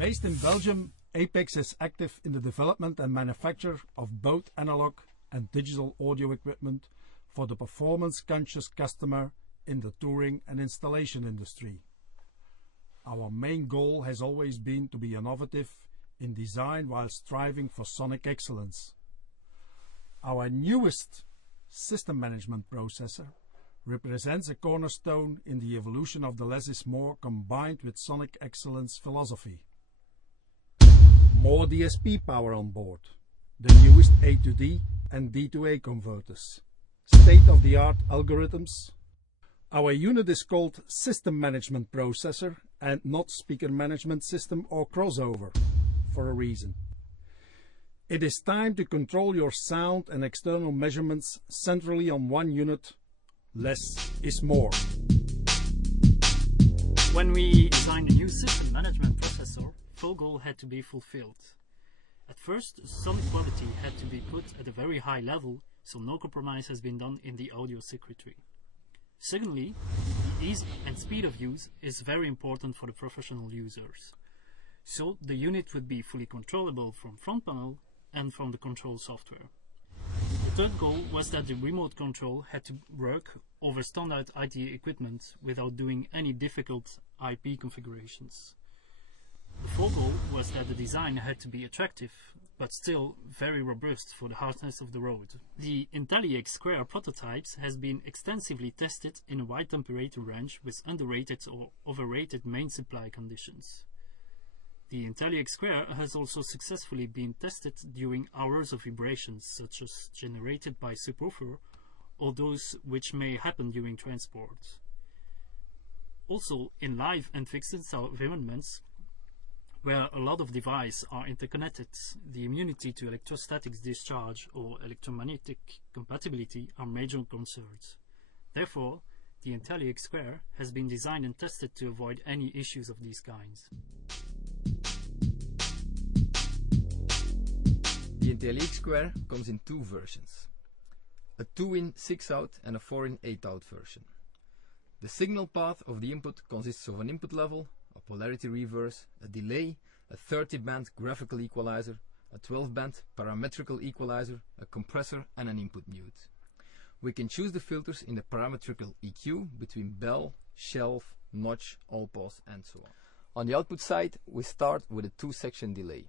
Based in Belgium, Apex is active in the development and manufacture of both analog and digital audio equipment for the performance-conscious customer in the touring and installation industry. Our main goal has always been to be innovative in design while striving for sonic excellence. Our newest system management processor represents a cornerstone in the evolution of the less is more combined with sonic excellence philosophy. More DSP power on board, the newest A to D and D to A converters, state-of-the-art algorithms. Our unit is called System Management Processor and not Speaker Management System or Crossover, for a reason. It is time to control your sound and external measurements centrally on one unit. Less is more. When we designed a new system management processor, full goal had to be fulfilled. At first, sonic quality had to be put at a very high level, so no compromise has been done in the audio circuitry. Secondly, the ease and speed of use is very important for the professional users. So the unit would be fully controllable from front panel and from the control software. The third goal was that the remote control had to work over standard IT equipment without doing any difficult IP configurations. The fourth goal was that the design had to be attractive, but still very robust for the harshness of the road. The Intelli X2 prototypes has been extensively tested in a wide temperature range with underrated or overrated main supply conditions. The Intelli X2 has also successfully been tested during hours of vibrations, such as generated by subwoofer or those which may happen during transport. Also, in live and fixed environments, where a lot of devices are interconnected, the immunity to electrostatic discharge or electromagnetic compatibility are major concerns. Therefore, the Intelli X2 has been designed and tested to avoid any issues of these kinds. The Intelli X2 comes in two versions, a 2-in 6-out and a 4-in 8-out version. The signal path of the input consists of an input level, a polarity reverse, a delay, a 30-band graphical equalizer, a 12-band parametrical equalizer, a compressor and an input mute. We can choose the filters in the parametrical EQ between bell, shelf, notch, all pass and so on. On the output side, we start with a 2-section delay.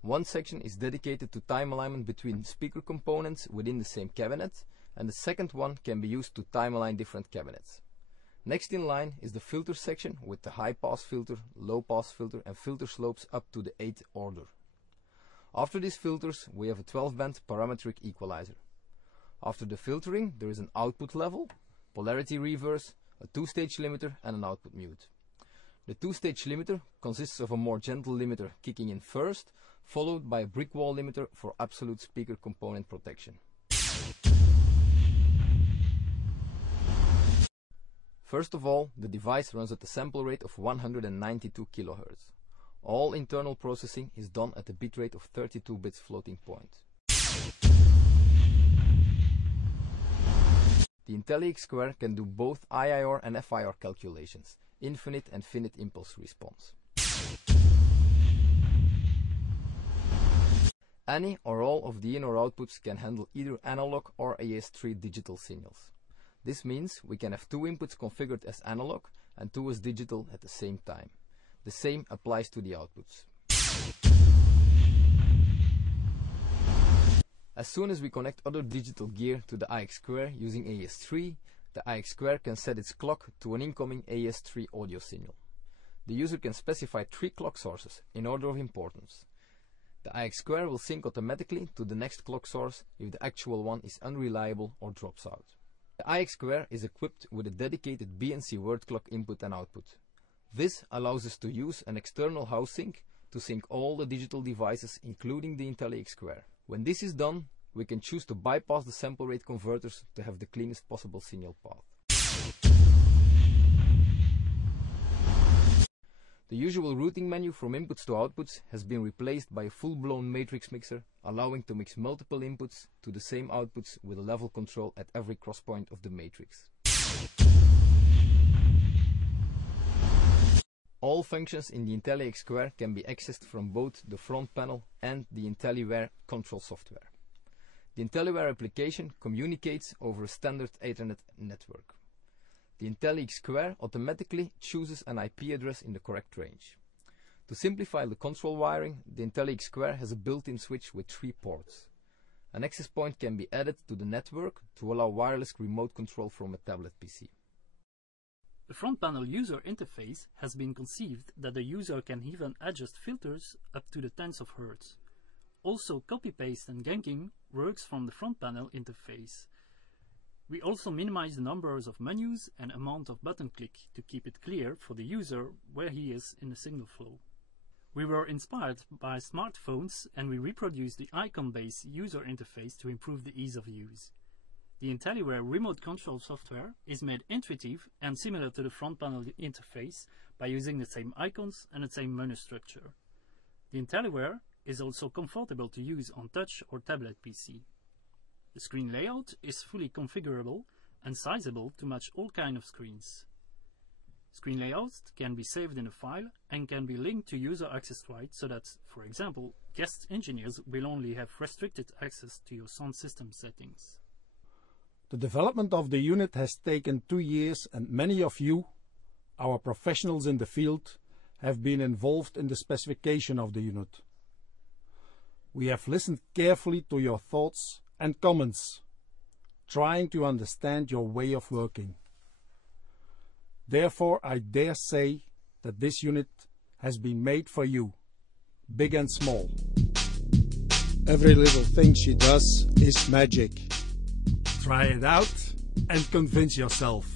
One section is dedicated to time alignment between speaker components within the same cabinet, and the second one can be used to time align different cabinets. Next in line is the filter section with the high pass filter, low pass filter and filter slopes up to the 8th order. After these filters we have a 12-band parametric equalizer. After the filtering there is an output level, polarity reverse, a 2-stage limiter and an output mute. The 2-stage limiter consists of a more gentle limiter kicking in first, followed by a brick wall limiter for absolute speaker component protection. First of all, the device runs at a sample rate of 192 kHz. All internal processing is done at a bitrate of 32 bits floating point. The Intelli X2 can do both IIR and FIR calculations, infinite and finite impulse response. Any or all of the in or outputs can handle either analog or AS3 digital signals. This means we can have two inputs configured as analog and two as digital at the same time. The same applies to the outputs. As soon as we connect other digital gear to the iX2 using AS3, the iX2 can set its clock to an incoming AS3 audio signal. The user can specify 3 clock sources in order of importance. The iX2 will sync automatically to the next clock source if the actual one is unreliable or drops out. The iX2 is equipped with a dedicated BNC word clock input and output. This allows us to use an external house sync to sync all the digital devices including the Intelli X2. When this is done, we can choose to bypass the sample rate converters to have the cleanest possible signal path. The usual routing menu from inputs to outputs has been replaced by a full-blown matrix mixer, allowing to mix multiple inputs to the same outputs with a level control at every cross point of the matrix. All functions in the Intelli X2 can be accessed from both the front panel and the IntelliWare control software. The IntelliWare application communicates over a standard Ethernet network. The Intelli X2 automatically chooses an IP address in the correct range. To simplify the control wiring, the Intelli X2 has a built-in switch with 3 ports. An access point can be added to the network to allow wireless remote control from a tablet PC. The front panel user interface has been conceived that the user can even adjust filters up to the tens of hertz. Also, copy-paste and ganking works from the front panel interface. We also minimize the numbers of menus and amount of button click to keep it clear for the user where he is in the signal flow. We were inspired by smartphones and we reproduced the icon-based user interface to improve the ease of use. The IntelliWare remote control software is made intuitive and similar to the front panel interface by using the same icons and the same menu structure. The IntelliWare is also comfortable to use on touch or tablet PC. The screen layout is fully configurable and sizable to match all kinds of screens. Screen layouts can be saved in a file and can be linked to user access rights so that, for example, guest engineers will only have restricted access to your sound system settings. The development of the unit has taken 2 years and many of you, our professionals in the field, have been involved in the specification of the unit. We have listened carefully to your thoughts and comments, trying to understand your way of working. Therefore, I dare say that this unit has been made for you, big and small. Every little thing she does is magic. Try it out and convince yourself.